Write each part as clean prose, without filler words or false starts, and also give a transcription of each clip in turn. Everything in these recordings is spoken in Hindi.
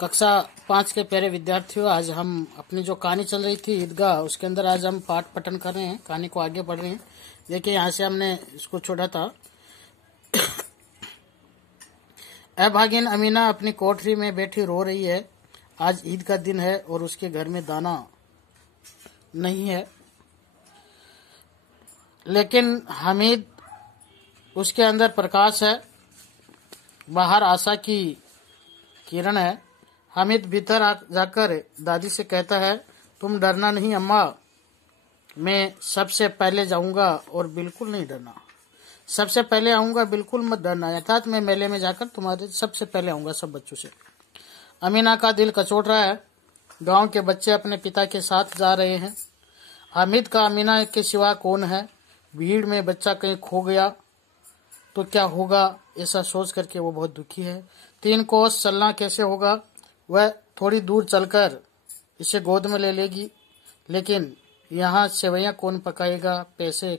कक्षा 5 के प्यारे विद्यार्थियों, आज हम अपनी जो कहानी चल रही थी ईदगाह, उसके अंदर आज हम पाठ पठन कर रहे हैं, कहानी को आगे बढ़ रहे हैं। देखिए यहाँ से हमने इसको छोड़ा था। अभागिन अमीना अपनी कोठरी में बैठी रो रही है। आज ईद का दिन है और उसके घर में दाना नहीं है, लेकिन हामिद, उसके अंदर प्रकाश है, बाहर आशा की किरण है। हामिद भीतर जाकर दादी से कहता है, तुम डरना नहीं अम्मा, मैं सबसे पहले जाऊंगा और बिल्कुल नहीं डरना। सबसे पहले आऊंगा, बिल्कुल मत डरना, अर्थात मैं मेले में जाकर तुम्हारे सबसे पहले आऊंगा सब बच्चों से। अमीना का दिल कचोट रहा है। गांव के बच्चे अपने पिता के साथ जा रहे हैं। हामिद का अमीना के सिवा कौन है? भीड़ में बच्चा कहीं खो गया तो क्या होगा, ऐसा सोच करके वो बहुत दुखी है। 3 कोस चलना कैसे होगा? वह थोड़ी दूर चलकर इसे गोद में ले लेगी, लेकिन यहाँ सेवैयां कौन पकाएगा? पैसे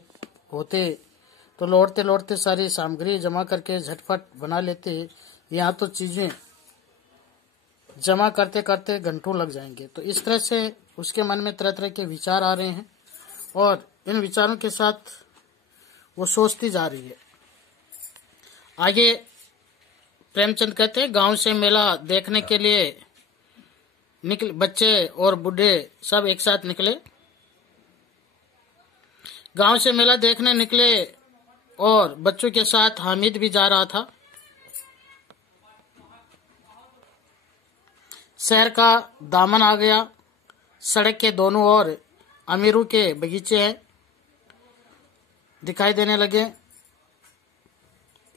होते तो लौटते लौटते सारी सामग्री जमा करके झटपट बना लेते। यहाँ तो चीजें जमा करते करते घंटों लग जाएंगे। तो इस तरह से उसके मन में तरह तरह के विचार आ रहे हैं और इन विचारों के साथ वो सोचती जा रही है। आगे प्रेमचंद कहते हैं, गांव से मेला देखने के लिए निकले बच्चे और बूढ़े सब एक साथ निकले। गांव से मेला देखने निकले और बच्चों के साथ हामिद भी जा रहा था। शहर का दामन आ गया। सड़क के दोनों ओर अमीरों के बगीचे हैं, दिखाई देने लगे।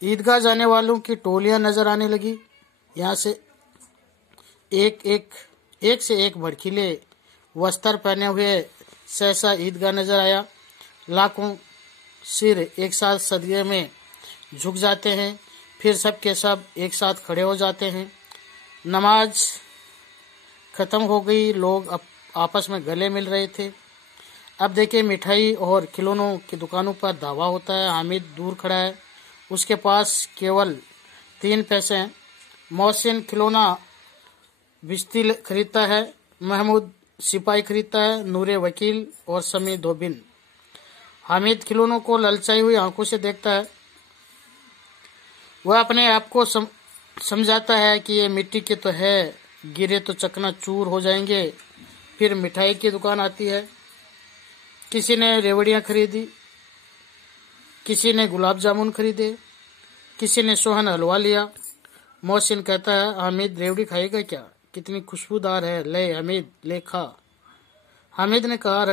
ईदगाह जाने वालों की टोलियां नजर आने लगी। यहाँ से एक से एक भड़कीले वस्त्र पहने हुए सहसा ईदगाह नजर आया। लाखों सिर एक साथ सदये में झुक जाते हैं, फिर सब के सब एक साथ खड़े हो जाते हैं। नमाज खत्म हो गई, लोग आपस में गले मिल रहे थे। अब देखिए, मिठाई और खिलौनों की दुकानों पर धावा होता है। हामिद दूर खड़ा है, उसके पास केवल 3 पैसे हैं। मोहसिन खिलौना बिस्ती खरीदता है, महमूद सिपाही खरीदता है, नूरे वकील और समी धोबिन। हामिद खिलौनों को ललचाई हुई आंखों से देखता है। वह अपने आप को समझाता है कि ये मिट्टी के तो है, गिरे तो चकनाचूर हो जाएंगे। फिर मिठाई की दुकान आती है। किसी ने रेवड़ियां खरीदी, किसी ने गुलाब जामुन खरीदे, किसी ने सोहन हलवा लिया। मोहसिन कहता है, हामिद रेवड़ी खाएगा क्या? कितनी खुशबूदार है, ले हामिद ले खा। हामिद ने कहा,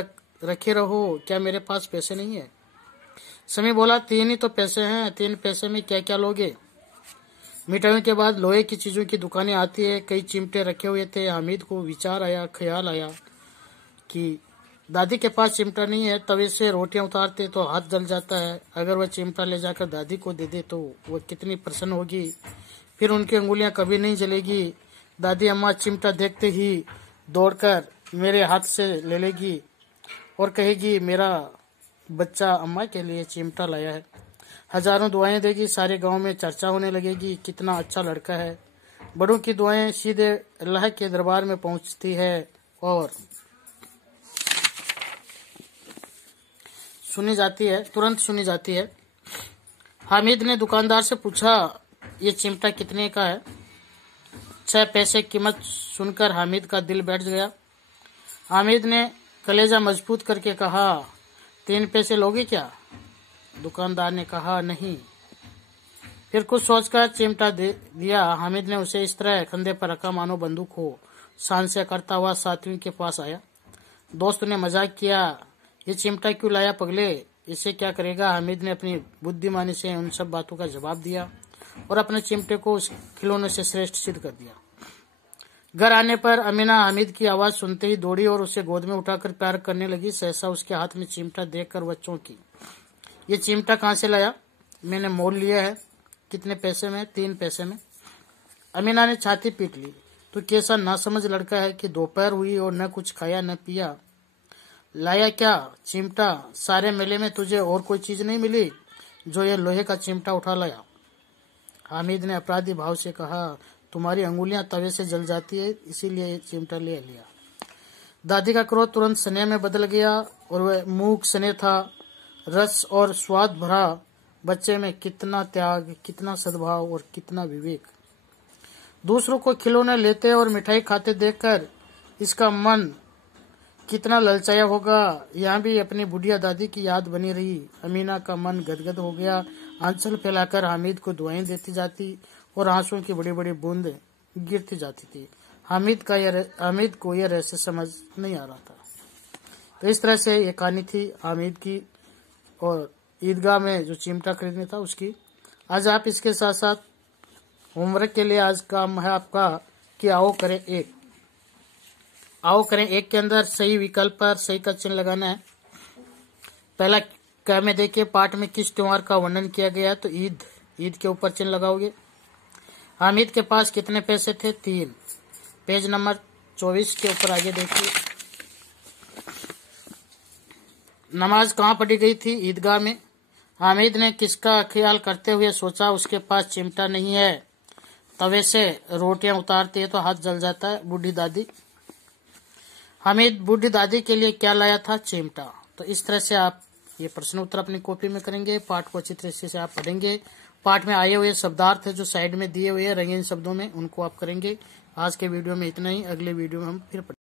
रखे रहो, क्या मेरे पास पैसे नहीं है? समी बोला, 3 ही तो पैसे हैं, 3 पैसे में क्या क्या लोगे? मिठाइयों के बाद लोहे की चीजों की दुकानें आती है। कई चिमटे रखे हुए थे। हामिद को विचार आया, ख्याल आया कि दादी के पास चिमटा नहीं है, तवे से रोटियां उतारते तो हाथ जल जाता है। अगर वह चिमटा ले जाकर दादी को दे दे तो वह कितनी प्रसन्न होगी, फिर उनकी अंगुलियां कभी नहीं जलेगी। दादी अम्मा चिमटा देखते ही दौड़कर मेरे हाथ से ले लेगी और कहेगी, मेरा बच्चा अम्मा के लिए चिमटा लाया है। हजारों दुआएं देगी, सारे गांव में चर्चा होने लगेगी, कितना अच्छा लड़का है। बड़ों की दुआएं सीधे अल्लाह के दरबार में पहुंचती है और सुनी जाती है, तुरंत सुनी जाती है। हामिद ने दुकानदार से पूछा, ये चिमटा कितने का है? 6 पैसे कीमत सुनकर हामिद का दिल बैठ गया। हामिद ने कलेजा मजबूत करके कहा, 3 पैसे लोगे क्या? दुकानदार ने कहा, नहीं। फिर कुछ सोचकर चिमटा दे दिया। हामिद ने उसे इस तरह कंधे पर रखा मानो बंदूक हो। शान से करता हुआ साथियों के पास आया। दोस्त ने मजाक किया, ये चिमटा क्यों लाया पगले, इसे क्या करेगा? हामिद ने अपनी बुद्धिमानी से उन सब बातों का जवाब दिया और अपने चिमटे को उस खिलौने से श्रेष्ठ सिद्ध कर दिया। घर आने पर अमीना हामिद की आवाज सुनते ही दौड़ी और उसे गोद में उठाकर प्यार करने लगी। सहसा उसके हाथ में चिमटा देखकर वह चौंकी। ये चिमटा कहाँ से लाया? मैंने मोल लिया है। कितने पैसे में? 3 पैसे में। अमीना ने छाती पीट ली। तो कैसा नासमझ लड़का है कि दोपहर हुई और न कुछ खाया न पिया। लाया क्या? चिमटा। सारे मेले में तुझे और कोई चीज नहीं मिली जो ये लोहे का चिमटा उठा लाया? हामिद ने अपराधी भाव से कहा, तुम्हारी अंगुलियां तवे से जल जाती है, इसीलिए ये चिमटा ले लिया। दादी का क्रोध तुरंत स्नेह में बदल गया और वह मूक स्नेह था। रस और स्वाद भरा बच्चे में कितना त्याग, कितना सद्भाव और कितना विवेक। दूसरों को खिलौने लेते और मिठाई खाते देखकर इसका मन कितना ललचाया होगा। यहाँ भी अपनी बुढ़िया दादी की याद बनी रही। अमीना का मन गदगद हो गया। आंचल फैलाकर हामिद को दुआएं देती जाती और आंसुओं की बड़ी बड़ी बूंद गिरती जाती थी। हामिद को यह रहस्य समझ नहीं आ रहा था। तो इस तरह से ये कहानी थी हामिद की और ईदगाह में जो चिमटा खरीदने था उसकी। आज आप इसके साथ साथ होमवर्क के लिए आज काम है आपका कि आओ करें एक के अंदर सही विकल्प पर सही का चिन्ह लगाना है। पहला क में देखिए पाठ में किस त्योहार का वर्णन किया गया है, तो ईद के ऊपर चिन्ह लगाओगे। हामिद के पास कितने पैसे थे? 3। पेज नंबर 24 के ऊपर आगे देखिए। नमाज कहाँ पढ़ी गई थी? ईदगाह में। हामिद ने किसका ख्याल करते हुए सोचा उसके पास चिमटा नहीं है? तवे से रोटियां उतारती है तो हाथ जल जाता है, बूढ़ी दादी। हामिद बूढ़ी दादी के लिए क्या लाया था? चिमटा। तो इस तरह से आप ये प्रश्न उत्तर अपनी कॉपी में करेंगे। पाठ को अच्छी तरीके से आप पढ़ेंगे। पाठ में आए हुए शब्दार्थ जो साइड में दिए हुए हैं रंगीन शब्दों में, उनको आप करेंगे। आज के वीडियो में इतना ही। अगले वीडियो में हम फिर